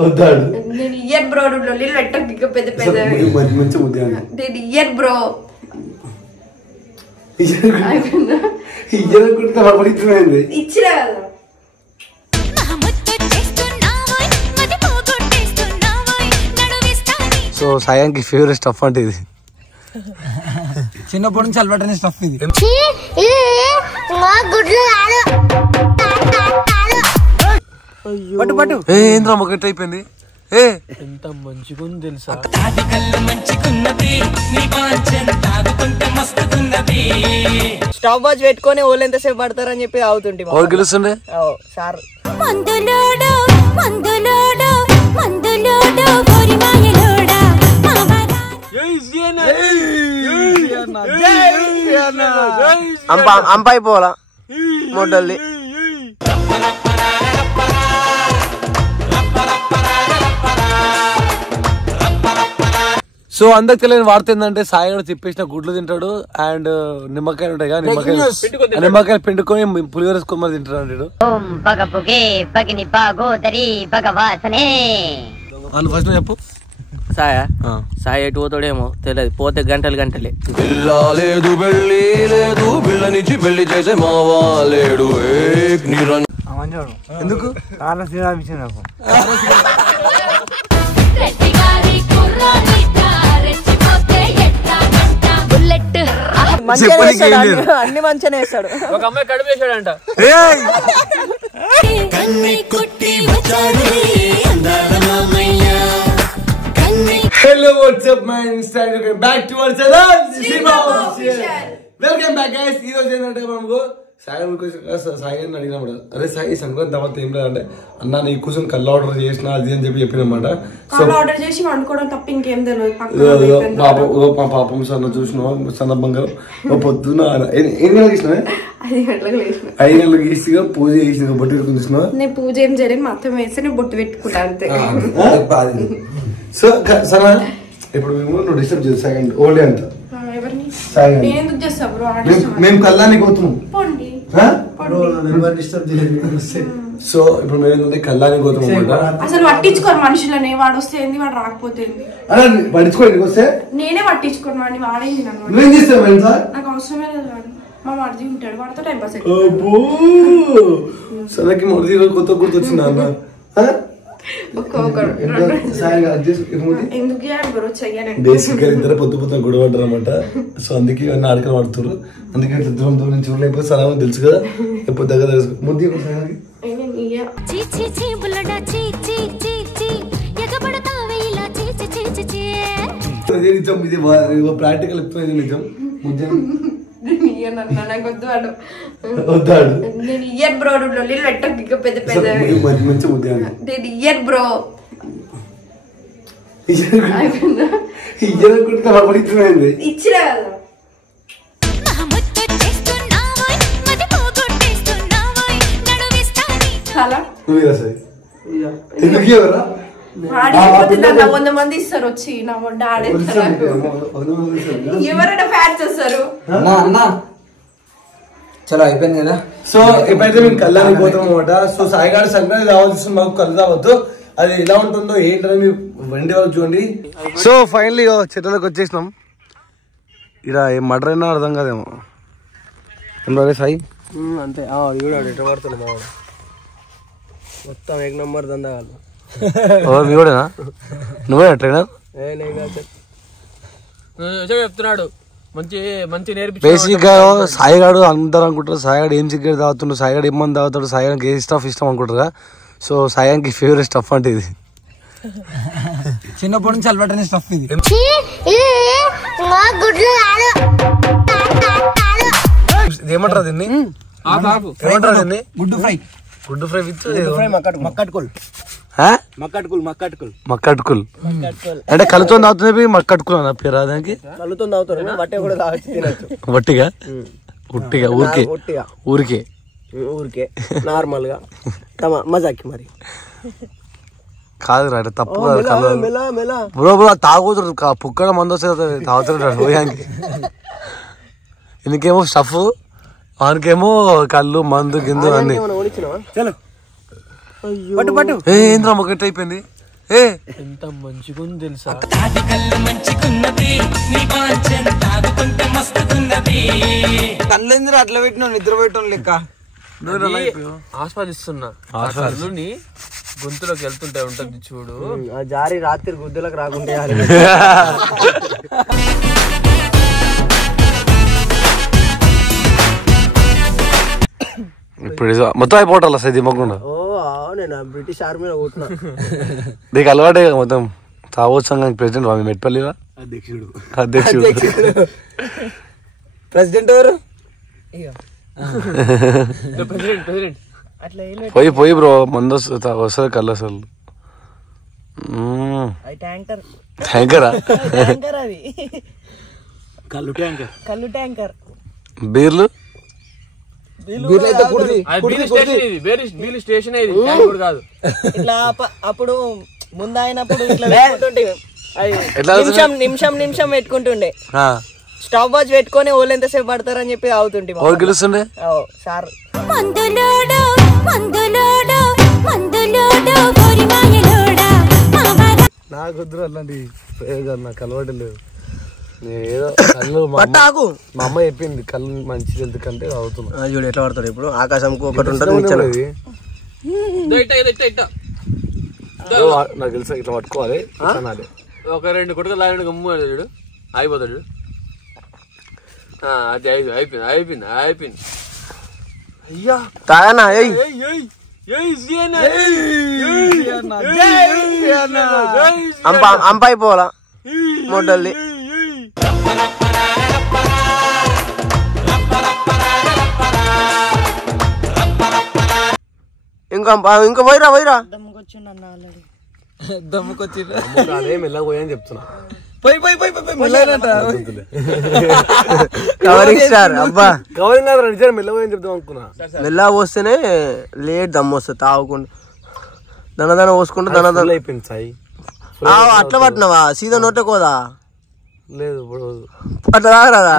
వద్దాడు నేను year bro లొల్లి లెక్క పెద్ద పెద్ద మంచి ముద్ద నేను ఇయర్ బ్రో ఇచ్చిరా కదా సో సాయంకి ఫేవరెట్ స్టఫ్ అంటే ఇది చిన్నప్పటి నుంచి అలవాటైన స్టఫ్ ఇది పట్టు పట్టు ఏంద్రా మొక్కటి అయిపోయింది ఎంత మంచిగుంది తెలుసా స్టాప్ వాచ్ పెట్టుకొని వాళ్ళు ఎంతసేపు పడతారని చెప్పి అవుతుంటే గెలుస్తుండే సార్ అంపైపోవాలా మొట్టల్ది సో అందరికి తెలియని వార్త ఏంటంటే సాయి కూడా తిప్పేసిన గుడ్లు తింటాడు అండ్ నిమ్మకాయలు ఉంటాయి కదా నిమ్మకాయలు పిండుకొని పులిహోర వేసుకొని మరి తింటాడు వాళ్ళు ఫస్ట్ చెప్పు సాయి ఎటు పోతాడేమో తెలియదు పోతే గంటలు గంటలే లేదు పెళ్లి లేదు పిల్ల నుంచి పెళ్లి చేసే మావా లేడు ఎందుకు అన్ని మంచిగానే వేస్తాడు ఒక అమ్మాయి కడుపు వేసాడంట Hello, what's up, my Instagram? Back to our channel, Shiva Official. Welcome back, guys. ఈ రోజు ఏంటంటే మనకు సాయి అని అడిగినమాట అరే సాయి సంక్రాంతి తర్వాత ఏం లేదంటే అన్న నీ కోసం కళ్ళు ఆర్డర్ చేసిన అది అని చెప్పి చెప్పినమాట మా పాపం సన్న చూసినా సందర్భంగా పొద్దున ఎన్ని గంటలకు ఇచ్చినా 5 గంటలకు ఇచ్చిగా పూజ చేసిన బొట్టు పెట్టుకుని చూసినా నేను పూజ ఏం చేయలేదు మొత్తం వేస్తే నేను బొట్టు పెట్టుకుంటా అంతే సో సరే ఇప్పుడు మేము నువ్వు డిస్టర్బ్ చేసి సెకండ్ ఓల్డ్ అంత మేము కళ్ళానికి పోతున్నాం సో ఇప్పుడు మేము కళ్ళానికి పోతున్నాం అసలు పట్టించుకోరు మనుషులని వాడు వస్తే ఏంది వాడు రాకపోతే పట్టించుకోండి వస్తే నేనే పట్టించుకోను వాడిని వాడేది నువ్వేం చేస్తావు నాకు అవసరమే లేదు వాడు మా మరిది ఉంటాడు వాడితో టైం పాస్ సరకి మరిది కొత్త గుర్తొచ్చిందా అన్న బేసిక్ ఇద్దరు పొద్దు పొద్దున గొడవ పడ్డారు అనమాట సో అందుకే ఇవన్నీ ఆడకలు పడుతున్నారు అందుకే దూరం దూరం నుంచి లేకపోతే సరే తెలుసు కదా ఎప్పుడు దగ్గర ముద్ది నిజం ఇది ప్రాక్టికల్ ఎప్పుడు నిజం ముద్ద వద్దాడు నేను ఇయర్ బ్రో లొల్లి లెక్క పెద్ద పెద్ద మంచి ముద్ద నేను ఇయర్ బ్రో ఇచ్చిరా కదా ఎందుకు 100 మంది ఇస్తారు వచ్చి నా డాడీ ఎవరైనా ఫ్యాన్స్ వస్తారు చలో అయిపోయింది కదా సో ఎప్పుడైతే మేము కళ్ళానికి పోతాం అనమాట సో సాయిగాడు సంక్రాంతి రావాల్సి మాకు కళ్ళు రావద్దు అది ఎలా ఉంటుందో ఏంటని మీరు వెండి వాళ్ళు చూడండి సో ఫైనలీ చెట్లకు వచ్చేసినాం ఇలా ఏం మర్డర్ అయినా అర్థం కాదేమో ఎంరే సాయి అంతే అది కూడా ఎట్లా పడుతుంది మొత్తం 1 నంబర్ దందాలు మీ కూడానా నువ్వే ట్రైనర్ చెప్తున్నాడు మంచి మంచి నేర్పించి బేసిక్ గా సాయిగాడు అందరూ అనుకుంటారు సాయిగాడు ఏం సిగరెట్ తాగుతుండు సాయిగాడు ఏమని తాగుతాడు సాయిగానికి ఏ స్టఫ్ ఇష్టం అనుకుంటారు సో సాయిగానికి ఫేవరెట్ స్టఫ్ అంటే ఇది చిన్నప్పటి నుంచి అలవాటైన స్టఫ్ ఇది ఏమంటారు దీన్ని ఏమంటారు దీన్ని గుడ్డు ఫ్రై విత్ మక్కట్కుల్ మక్కట్కుల్ అంటే కలుతో తాగుతుంది మక్కట్కుల్ అన్న పేరు దానికి కలుతో తాగుతారు వట్టిగా ఉట్టిగా ఊరికే నార్మల్ గా మజాకి మరి కాదు రా తప్పు బ్రో తాగుతారు పుక్కడ మందు వస్తే తాగుతాడు పోయానికి ఇందుకేమో స్టఫ్ వానికేమో కళ్ళు మందు గిందు అన్ని ఏంద్రా మొక్కటి అయిపోయింది. ఎంత మంచిగుంది తెలుసా. కళ్ళెందుకు అట్లా పెట్టినావు నిద్ర పెట్టడం లెక్క ఆస్వాదిస్తున్నా. ఆ కళ్ళుని గొంతులోకి వెళ్తుంటే ఉంటది చూడు. జారి రాత్రి గుద్దలకు రాకుంటే ఇప్పుడు మొత్తం అయిపోవటాలి అసలు దిమ్మకుండా. ఓ నేను బ్రిటిష్ ఆర్మీలో కొట్టినా. నీకు అలవాటే మొత్తం తావోత్సంగా ప్రెసిడెంట్ రామి మెట్పల్లిరా అధ్యక్షుడు. ప్రెసిడెంట్ ఎవరు? ప్రెసిడెంట్ పోయి బ్రో మందు వస్తుంది కళ్ళు అసలు. ట్యాంకరా అది కళ్ళు ట్యాంకర్. బీర్లు స్టేషన్ కాదు. ఇట్లా అప్పుడు ముందు అయినప్పుడు నిమిషం పెట్టుకుంటుండే. స్టాప్ వాచ్ పెట్టుకొని వాళ్ళు ఎంతసేపు పడతారని చెప్పి అవుతుంటే గెలుస్తుండే సార్. నాకు వద్దు అలాంటి ప్రయోగాలు, నాకు అలవాటు లేవు. ఏదో కళ్ళు మా అమ్మ చెప్పింది కళ్ళు మంచిది ఎందుకంటే అవుతున్నా. చూడు ఎట్లా పడతాడు ఇప్పుడు. ఆకాశంకు ఒకటి ఉంటుంది. నాకు తెలుసా ఇట్లా పట్టుకోవాలి. ఒక 2 కొడుకు లాగా గమ్ము చూడు అయిపోతాడు. అది అయిపోయింది. అయ్యా తాగనా అంప అయిపోవాలా మొడ్డల్ది. ఇంకా పోయిరా దమ్ముకొచ్చి మెల్లగా పోయని చెప్తున్నా. కవరింగ్ స్టార్ అబ్బా. కవరింగ్ కాదు నిజంగా మెల్లగా పోయని చెప్తాం అనుకున్నా. మెల్లగా పోస్తేనే లేట్ దమ్ము వస్తుంది. తాగకుండా దనదన పోసుకుంటే దనదన అయిపోయింది సాయి. అట్లా పట్టినవా సీదా నోటే కోదా లేదు అట్లా రాగరాదా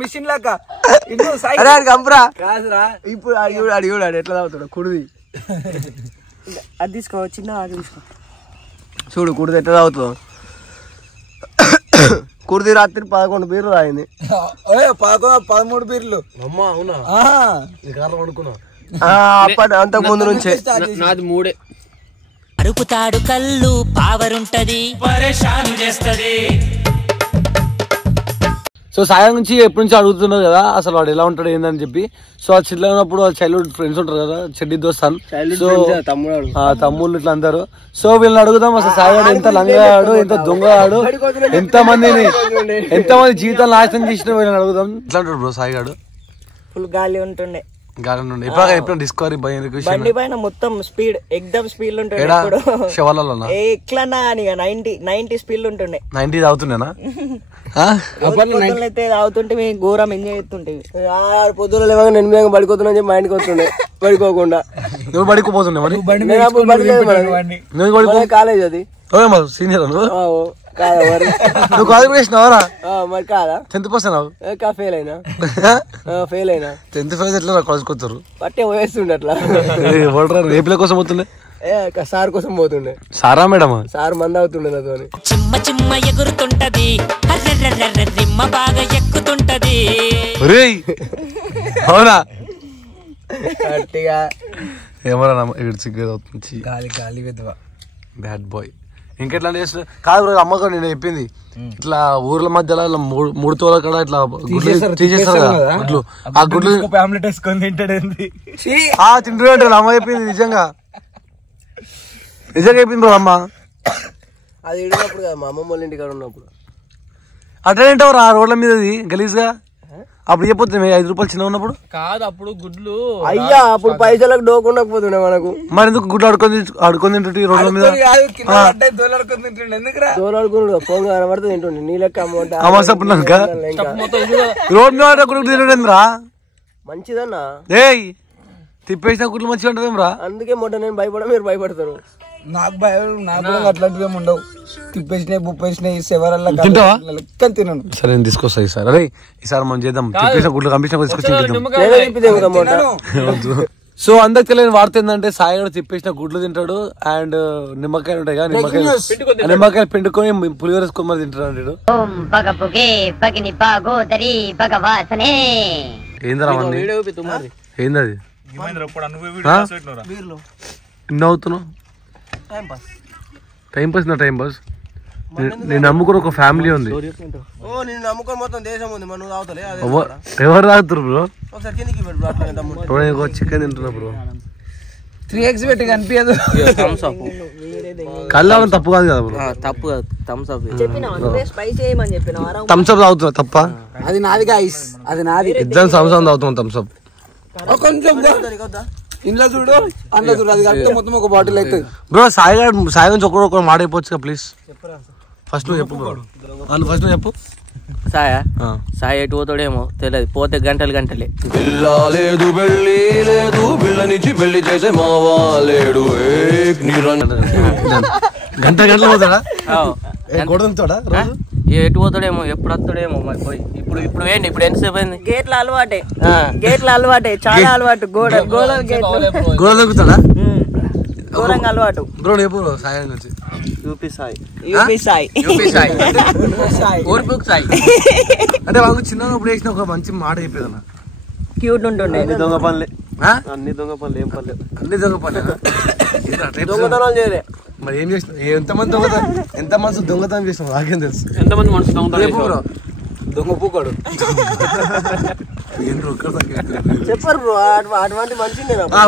మిషన్ లాగా కంపరా ఇప్పుడు అడిగాడు ఎట్లా తాగుతాడు కుడిది. అది తీసుకో చిన్న అది తీసుకో. చూడు కుడిది ఎట్లా తాగుతుందో. కుడిది రాత్రి 11 బీర్లు తాగింది. 13 బీర్లు. అమ్మా అవునా కార్లో పడుకున్నా. అప్పటి అంతకు ముందు నుంచే నాది 3. అరుపుతాడు కళ్ళు పావరుంటది పరేషాను చేస్తది. సో సాయి నుంచి ఎప్పటి నుంచి అడుగుతున్నారు కదా అసలు వాడు ఎలా ఉంటాడు ఏందని చెప్పి. సో ఆ చిల్ల ఉన్నప్పుడు చైల్డ్హుడ్ ఫ్రెండ్స్ ఉంటారు కదా చెడ్డి దోస్తాన్. సో తమ్ముళ్ళు ఇట్లా అందరు. సో వీళ్ళని అడుగుదాం అసలు సాయి వాడు ఎంత లంగాడు, ఎంత దొంగగాడు, ఎంతమంది జీవితాలు నాశనం చేసిన వీళ్ళని అడుగుదాం. ఎట్లా ఉంటాడు బ్రో సాయి గాడు? ఫుల్ గాలి ఉంటుండే. ఎప్పుడు డిస్కవరీ బండి పైన మొత్తం స్పీడ్ ఎక్దమ్ స్పీడ్ ఉంటుండే. ఎట్లన్నా 90 స్పీడ్ ఉంటుండే. 90 తాగుతుండేనా? అయితే తాగుతుంటే మేము ఘోరం ఎంజాయ్ చేస్తుంటే. పొద్దున లేవగా నేను మేము పడుకోతున్నా చెప్పి మా ఇంటికి వస్తుండే పడుకోకుండా. నువ్వు పడుకోపోతుండే మరి కాలేజ్ అది సీనియర్ నువ్వు కాలేజ్ వేసినావరా? మరి కాదా 10th పాస్ అయినావు? ఫెయిల్ అయినా 10th ఫెయిల్ ఎట్లా కాలేజ్కి వస్తారు? పట్టే పోయేస్తుండే అట్లా. ఏపీల కోసం పోతుండే? సార్ కోసం పోతుండే. సారా మేడం? సార్ మంది అవుతుండే నాతో. చిమ్మ చిమ్మ ఎగురుతుంటది రిమ్మ బాగా ఎక్కుతుంటది. అవునా? గట్టిగా ఏమరా సిగ్గు అవుతుంది. గాలి గాలి విధవా బ్యాడ్ బాయ్. ఇంకెట్లా చేస్తున్నా కాదు బ్రో. అమ్మగా నేను చెప్పింది ఇట్లా ఊర్ల మధ్యలో ఇట్లా 3 తోల కాడ ఇట్లా తీసేస్తారు కదా గుడ్లు. ఆ గుడ్లు ఆమ్లెట్ వేసుకొని తింటాడు. తింటుంటే అమ్మ చెప్పింది. నిజంగా చెప్పింది బ్రో అమ్మ. అది ఇడినప్పుడు కదా మా అమ్మమ్మ వాళ్ళ ఇంటికాడ ఉన్నప్పుడు. అట్లా తింటావు ఆ రోడ్ల మీద గలీజ్ గా. అప్పుడు చెప్పొద్దు 5 రూపాయలు చిన్న ఉన్నప్పుడు కాదు. అప్పుడు గుడ్లు అయ్యా అప్పుడు పైసలకు డోకుండకపోతుండే మనకు. మరి ఎందుకు గుడ్లు అడుకొని తింటుంటే రోడ్ల మీద దోలాడుకున్నాడు. ఫోన్ కనబడితే తింటుండే. నీ లెక్క అమౌంట్ రోడ్ మీద గుడ్లు తినడా మంచిదన్నా. తిప్పేసిన గుడ్లు మంచిగా ఉంటుంది రా. అందుకే మొట్ట నేను భయపడ మీరు భయపడతారు. నాకు భయం. నాకు అట్లాంటివి ఏమి ఉండవు. తిప్పేసినాయి బుప్పేసినాయి సెవరల్లా తిన్నాను. సరే నేను తీసుకొస్తా ఈసారి. అరే ఈసారి మనం చేద్దాం. తిప్పేసిన గుడ్లు కంపించిన తీసుకొచ్చి సో అందరికి తెలియని వార్త ఏంటంటే సాయి గారు తిప్పేసిన గుడ్లు తింటాడు అండ్ నిమ్మకాయలు ఉంటాయి కదా నిమ్మకాయలు పిండుకొని పులిహోర వేసుకొని మరి తింటాడు అంటాడు. ఏంది అది ఎన్ని అవుతున్నావు టైం పాస్ నా టైం పాస్ నేను నమ్ముకుని ఒక ఫ్యామిలీ ఉంది. ఎవరు తాగుతారు బ్రో? చికెన్ తింటున్నా బ్రో. 3x పెట్టి కనిపించదు. కళ్ళు తప్పు కాదు కదా బ్రో? తప్పు కాదు. థమ్స్ అప్ తాగుతున్నా తప్ప? అది నాది గైస్, అది నాది. ఇద్దరు సంవత్సరం తాగుతున్నాం థమ్స్ అప్. కొంచెం ఇంట్లో చూడు అందులో చూడు, అది కలిపితే మొత్తం ఒక బాటిల్ అవుతుంది. బ్రో సాయి నుంచి ఒక్కొక్క మాట అయిపోవచ్చు ప్లీజ్. ఫస్ట్ నువ్వు చెప్పు బ్రో. ఫస్ట్ నువ్వు చెప్పు. సాయి ఎటు పోతాడేమో తెలియదు, పోతే గంటలే. పిల్ల లేదు బెళ్ళి లేదు, పిల్ల నుంచి పెళ్లి చేసే మావా లేడు. గంటలు పోతాడా? ఎటు పోతాడేమో, ఎప్పుడు వస్తాడేమో మరి పోయి. ఇప్పుడు ఏంటి, ఇప్పుడు ఎంతసేపు అయింది? గేట్ల అలవాటే చాలా అలవాటు. గోడలు దొక్కుతాడా? ఘోరంగా అలవాటు. బ్రో చెప్పు సాయి నుంచి. యూపీ సాయి అంటే వాళ్ళకి చిన్నప్పుడు వేసిన ఒక మంచి మాట చెప్పేదన్న. క్యూట్ ఉంటుండే. దొంగ పనులే, అన్ని దొంగ పనులు. ఏం పనులు? అన్ని దొంగ పనులు. దొంగతనాలు చేయలే. మరి ఏం చేసిన? ఎంతమంది దొంగతనం చేసినావు నాకేం తెలుసు. ఎంతమంది మనుషులు బ్రో దొంగ పూకాడు చెప్పరు బ్రో, అటువంటి మంచి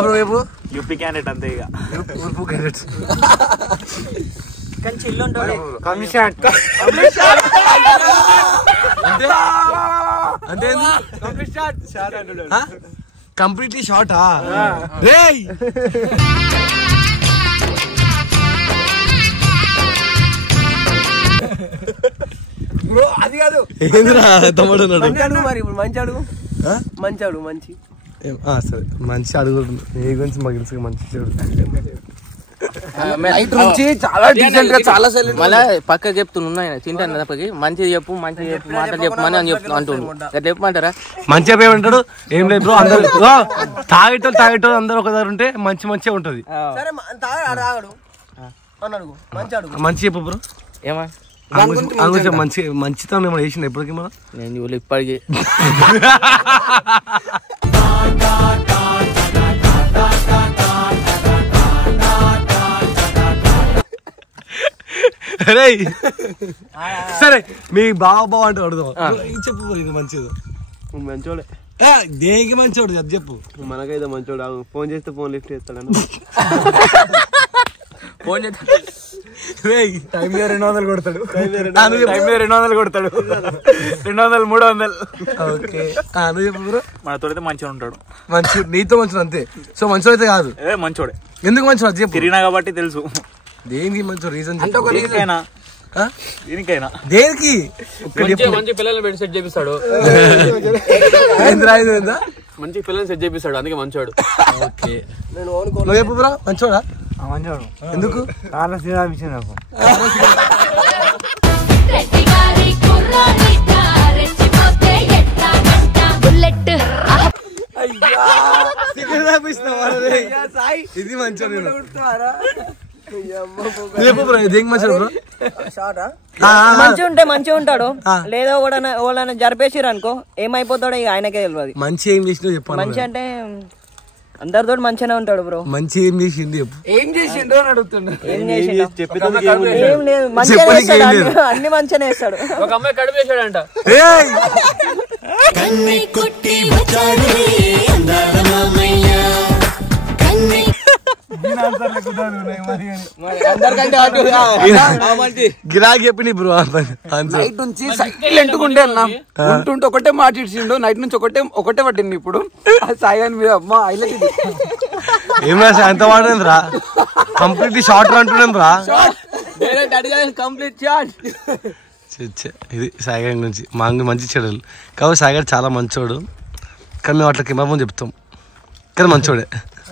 బ్రో రేపు యూపీ క్యాండిడేట్ అంతే. ఇక కానీ చిల్లు ఉంటాడు. అంటే కంప్లీట్లీ షార్టా? రేయ్ బ్రో అది కాదు. ఏందిరా తమ్ముడు మరి ఇప్పుడు మంచి అడుగు. సరే మంచి అడుగు. ఏ గురించి మాకు తెలుసు మంచి చాలా డీసెంట్ గా చాలా సైలెంట్. మళ్ళీ పక్క చెప్తున్నా తింటాను తప్పకి. మంచిగా చెప్పు మాట చెప్పమని అని అంటున్నాను. చెప్పమంటారా? మంచిగా ఏమంటాడు? ఏం లేదు బ్రో, అందరు తాగేటోళ్ళు అందరు ఒక దగ్గర ఉంటే మంచిగా ఉంటది. మంచి చెప్పు బ్రో. ఏమా మంచితనం ఏమైనా చేసిన ఎప్పటికీ మనం? నేను ఇప్పటికి సరే మీ బావ అంటే అడుగుదాం. చెప్పు ఇది మంచిది. మంచోడే. దేనికి మంచోడు అది చెప్పు. మనకైతే మంచోడు. ఫోన్ చేస్తే ఫోన్ లిఫ్ట్ చేస్తాడు. ఫోన్ చేస్తే టైం 200 కొడతాడు. 200 కొడతాడు. 200 300. ఓకే నువ్వు చెప్పు బ్రో. మనతో అయితే మంచిగా ఉంటాడు. మంచి నీతో మంచిది అంతే. సో మంచోడు అయితే కాదు. మంచోడే. ఎందుకు మంచోడు అది చెప్పు. తిరిగినా కాబట్టి తెలుసు. దేనికి మంచో రీజన్ దీనికైనా దేనికి? మంచి పిల్లల్ని పెట్టి సెట్ చేపిస్తాడు. మంచి పిల్లల్ని సెట్ చేపిస్తాడు, అందుకే మంచోడు. ఓకే నువ్వు చెప్పు బ్రో. మంచోడా? మంచోడు. ఎందుకు? చాలా సీన్ అనిపించింది నాకు. ఇది మంచోడు. మంచిగా ఉంటాడు. లేదా ఎవరైనా జరిపేసిరు అనుకో ఏమైపోతాడో ఇక ఆయనకే తెలియదు. మంచి ఏం చేసినా చెప్పాలి. మంచి అంటే అందరితో మంచిగానే ఉంటాడు బ్రో. మంచి ఏం చేసింది ఏం చేసిండో అని అడుగుతుండ. ఏం లేదు, మంచిగా అన్ని మంచిగానే వేస్తాడు. ఒక అమ్మాయి కడుపు వేసాడంట. గిరాకి చెప్పి బ్రో. నైట్ నుంచి సైలెంట్ ఉండే అన్న. ఉంటుంటే ఒకటే మాట ఇచ్చిండు. నైట్ నుంచి ఒకటే పట్టింది. ఇప్పుడు సాయి మీద అమ్మ హైలైట్. ఏం రా ఎంత వాడేది రా? కంప్లీట్లీ షార్ట్ అంటున్నాం రా. Complete short. ఇది సాయిగారి నుంచి మా మంచి చెడులు కాబట్టి సాయిగారు చాలా మంచోడు. కానీ మేము అట్లా కింద చెప్తాం కానీ మంచోడే.